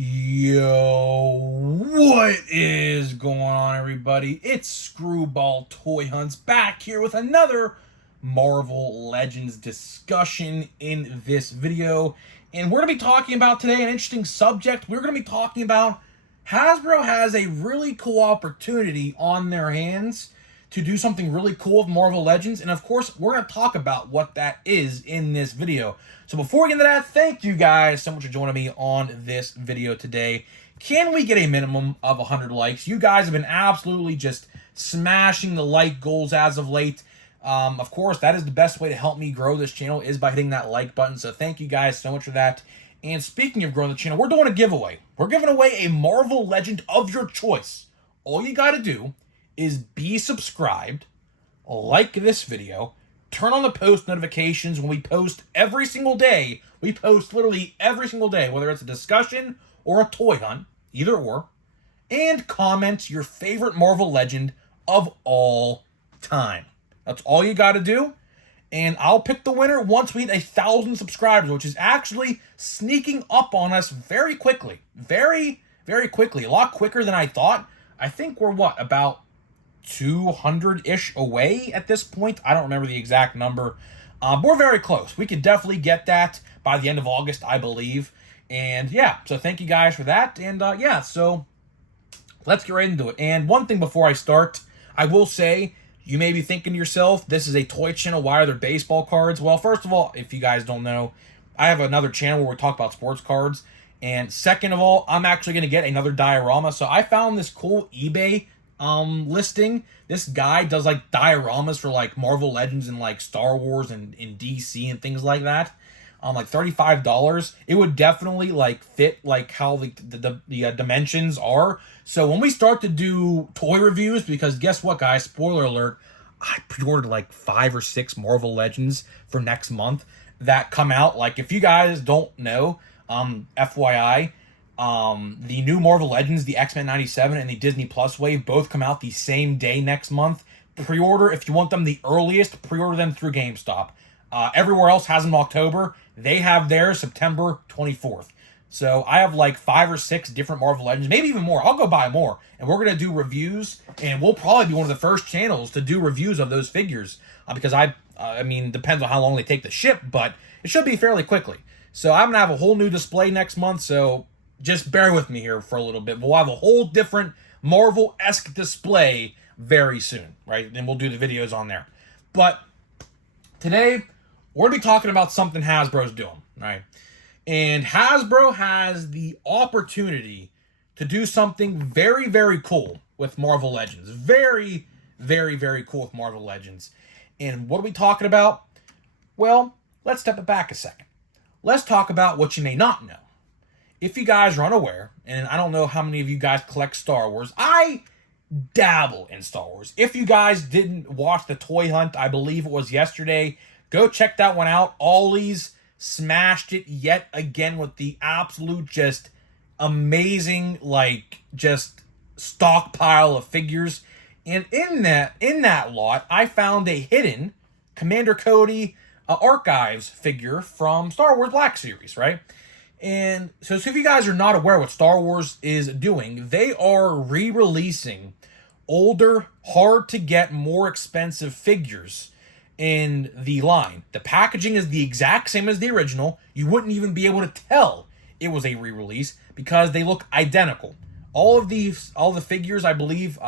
Yo, what is going on, everybody? It's Screwball Toy Hunts back here with another Marvel Legends discussion in this video. And we're going to be talking about today an interesting subject. We're going to be talking about Hasbro has a really cool opportunity on their hands to do something really cool with Marvel Legends. And of course, we're going to talk about what that is in this video. So before we get into that, thank you guys so much for joining me on this video today. Can we get a minimum of 100 likes? You guys have been absolutely just smashing the like goals as of late. Of course, that is the best way to help me grow this channel is by hitting that like button. So thank you guys so much for that. And speaking of growing the channel, we're doing a giveaway. We're giving away a Marvel Legend of your choice. All you got to do is be subscribed, like this video, turn on the post notifications when we post every single day. We post literally every single day, whether it's a discussion or a toy hunt, either or, and comment your favorite Marvel Legend of all time. That's all you got to do, and I'll pick the winner once we hit 1,000 subscribers, which is actually sneaking up on us very quickly. Very, very quickly. A lot quicker than I thought. I think we're, about 200-ish away at this point. I don't remember the exact number. But we're very close. We could definitely get that by the end of August, I believe. And yeah, so thank you guys for that. And yeah, so let's get right into it. And one thing before I start, I will say, you may be thinking to yourself, this is a toy channel, why are there baseball cards? Well, first of all, if you guys don't know, I have another channel where we talk about sports cards. And second of all, I'm actually going to get another diorama. So I found this cool eBay listing. This guy does like dioramas for like Marvel Legends and like Star Wars and in DC and things like that. Like $35. It would definitely like fit like how the dimensions are. So when we start to do toy reviews, because guess what, guys? Spoiler alert, I pre-ordered like 5 or 6 Marvel Legends for next month that come out. Like if you guys don't know, FYI, the new Marvel Legends, the X-Men 97 and the Disney Plus wave both come out the same day next month. Pre-order, if you want them the earliest, pre-order them through GameStop. Everywhere else has them October. They have theirs September 24th. So I have like 5 or 6 different Marvel Legends, maybe even more. I'll go buy more. And we're going to do reviews, and we'll probably be one of the first channels to do reviews of those figures. Because I mean, depends on how long they take to ship, but it should be fairly quickly. So I'm going to have a whole new display next month, so just bear with me here for a little bit. We'll have a whole different Marvel-esque display very soon, right? And we'll do the videos on there. But today, we're going to be talking about something Hasbro's doing, right? And Hasbro has the opportunity to do something very, very cool with Marvel Legends. Very, very, very cool with Marvel Legends. And what are we talking about? Well, let's step it back a second. Let's talk about what you may not know. If you guys are unaware, and I don't know how many of you guys collect Star Wars, I dabble in Star Wars. If you guys didn't watch the toy hunt, I believe it was yesterday, go check that one out. Ollie's smashed it yet again with the absolute just amazing, like, just stockpile of figures. And in that lot, I found a hidden Commander Cody Archives figure from Star Wars Black Series, right? And so if you guys are not aware what Star Wars is doing, they are re-releasing older, hard-to-get, more expensive figures in the line. The packaging is the exact same as the original. You wouldn't even be able to tell it was a re-release because they look identical. All the figures, I believe,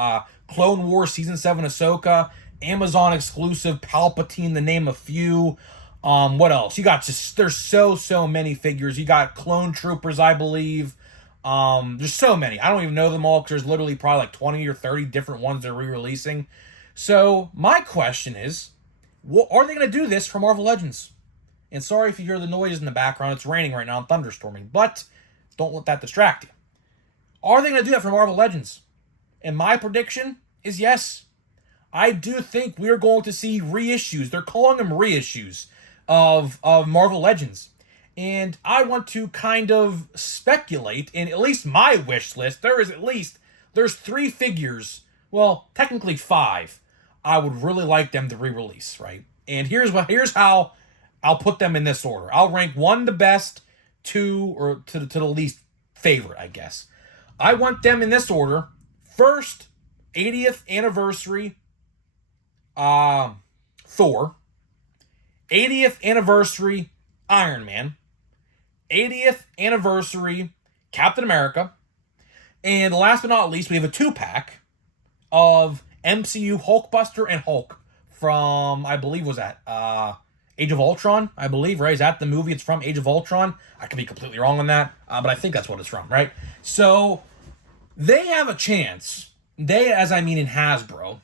Clone Wars Season 7 Ahsoka, Amazon exclusive Palpatine, to name a few. What else? You got there's so many figures. You got Clone Troopers, I believe. There's so many. I don't even know them all because there's literally probably like 20 or 30 different ones they're re-releasing. So my question is, are they going to do this for Marvel Legends? And sorry if you hear the noise in the background. It's raining right now and thunderstorming, but don't let that distract you. Are they going to do that for Marvel Legends? And my prediction is yes. I do think we're going to see reissues. They're calling them reissues of Marvel Legends. And I want to kind of speculate, in at least my wish list, there's 3 figures, well, technically 5, I would really like them to re-release, right? And here's how I'll put them in this order. I'll rank 1 the best, 2 or to the least favorite, I guess. I want them in this order. First, 80th anniversary Thor. 80th anniversary Iron Man. 80th anniversary Captain America. And last but not least, we have a 2-pack of MCU Hulkbuster and Hulk from, I believe, was that Age of Ultron, I believe, right? Is that the movie it's from, Age of Ultron? I could be completely wrong on that, but I think that's what it's from, right? So they have a chance, they, as I mean in Hasbro,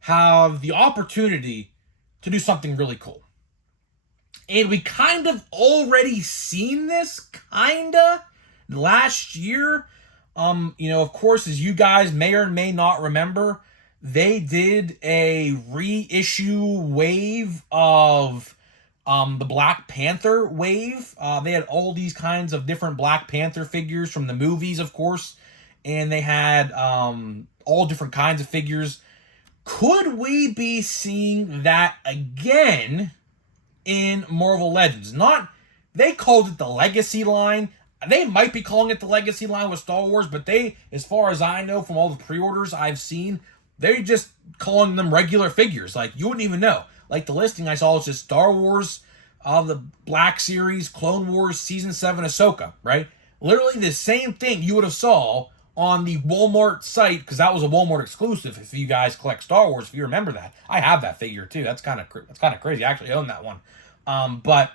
have the opportunity to do something really cool. And we kind of already seen this, last year. Of course, as you guys may or may not remember, they did a reissue wave of the Black Panther wave. They had all these kinds of different Black Panther figures from the movies, of course, and they had all different kinds of figures. Could we be seeing that again in Marvel Legends? They called it the Legacy line. They might be calling it the Legacy line with Star Wars, but they, as far as I know from all the pre-orders I've seen, they're just calling them regular figures. Like, you wouldn't even know. Like, the listing I saw was just Star Wars, the Black Series, Clone Wars, Season 7, Ahsoka, right? Literally the same thing you would have saw on the Walmart site, because that was a Walmart exclusive if you guys collect Star Wars, if you remember that. I have that figure, too. That's kind of crazy. I actually own that one. But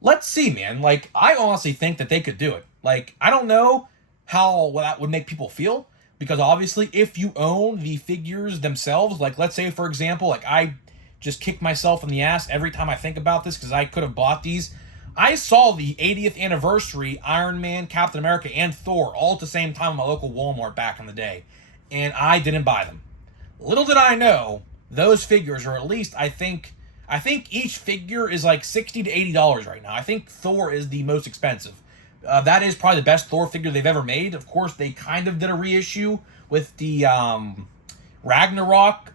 let's see, man. Like, I honestly think that they could do it. Like, I don't know how that would make people feel, because obviously if you own the figures themselves, like, let's say, for example, like, I just kick myself in the ass every time I think about this because I could have bought these. I saw the 80th anniversary Iron Man, Captain America, and Thor all at the same time at my local Walmart back in the day, and I didn't buy them. Little did I know, those figures are, at least I think each figure is like $60 to $80 right now. I think Thor is the most expensive. That is probably the best Thor figure they've ever made. Of course, they kind of did a reissue with the Ragnarok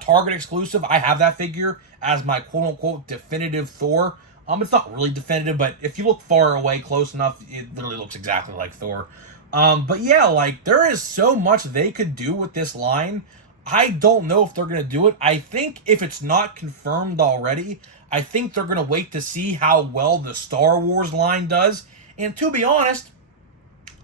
Target exclusive. I have that figure as my quote-unquote definitive Thor. It's not really definitive, but if you look far away, close enough, it literally looks exactly like Thor. But yeah, like, there is so much they could do with this line. I don't know if they're going to do it. I think if it's not confirmed already, I think they're going to wait to see how well the Star Wars line does. And to be honest,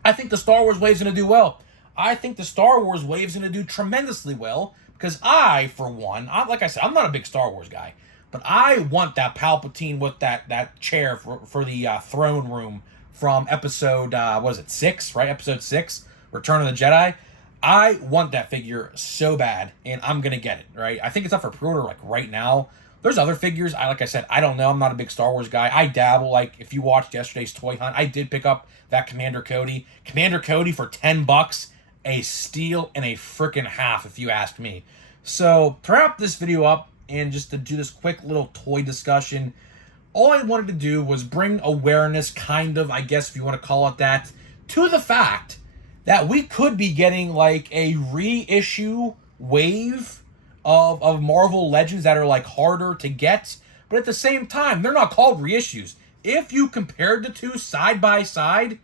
I think the Star Wars wave's going to do well. I think the Star Wars wave's going to do tremendously well, because I, for one, like I said, I'm not a big Star Wars guy, but I want that Palpatine with that chair for the throne room from episode, 6, right? Episode 6, Return of the Jedi. I want that figure so bad, and I'm going to get it, right? I think it's up for pre-order, like, right now. There's other figures. Like I said, I don't know. I'm not a big Star Wars guy. I dabble. Like, if you watched yesterday's Toy Hunt, I did pick up that Commander Cody. Commander Cody for $10, a steal and a frickin' half, if you ask me. So, to wrap this video up, and just to do this quick little toy discussion, all I wanted to do was bring awareness, kind of, I guess if you want to call it that, to the fact that we could be getting, like, a reissue wave of Marvel Legends that are, like, harder to get, but at the same time, they're not called reissues. If you compared the two side by side,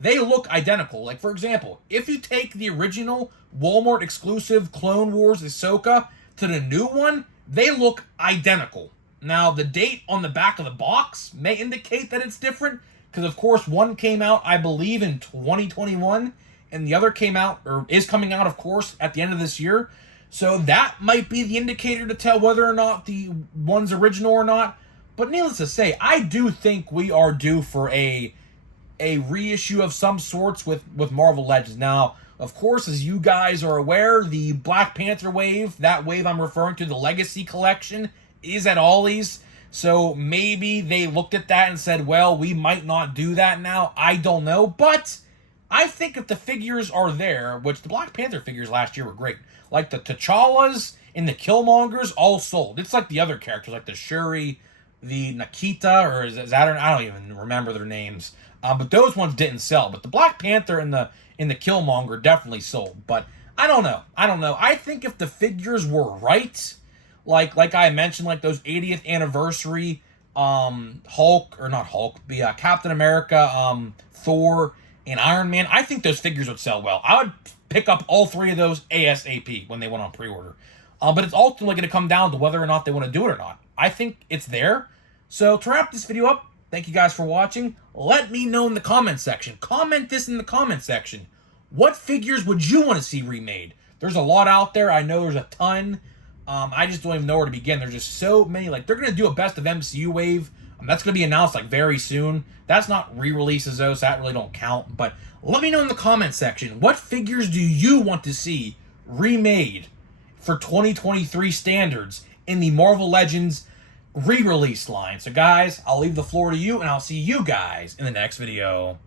they look identical. Like, for example, if you take the original Walmart exclusive Clone Wars Ahsoka to the new one, they look identical. Now, the date on the back of the box may indicate that it's different, because, of course, one came out, I believe, in 2021, and the other came out, or is coming out, of course, at the end of this year. So that might be the indicator to tell whether or not the one's original or not. But needless to say, I do think we are due for a reissue of some sorts with Marvel Legends. Now, of course, as you guys are aware, the Black Panther wave, that wave I'm referring to, the Legacy Collection, is at Ollie's. So maybe they looked at that and said, well, we might not do that now. I don't know. But I think if the figures are there, which the Black Panther figures last year were great, like the T'Challas and the Killmongers all sold. It's like the other characters, like the Shuri, the Nikita, or is that, I don't even remember their names. But those ones didn't sell. But the Black Panther and the Killmonger definitely sold. But I don't know. I think if the figures were right, like I mentioned, like those 80th anniversary Hulk, or not Hulk, the Captain America, Thor, and Iron Man, I think those figures would sell well. I would pick up all 3 of those ASAP when they went on pre-order. But it's ultimately going to come down to whether or not they want to do it or not. I think it's there. So to wrap this video up, thank you guys for watching. Let me know in the comment section. Comment this in the comment section. What figures would you want to see remade? There's a lot out there. I know there's a ton. I just don't even know where to begin. There's just so many. Like, they're going to do a best of MCU wave. That's going to be announced, like, very soon. That's not re-releases, though, so that really don't count. But let me know in the comment section, what figures do you want to see remade for 2023 standards in the Marvel Legends re-release line? So, guys, I'll leave the floor to you, and I'll see you guys in the next video.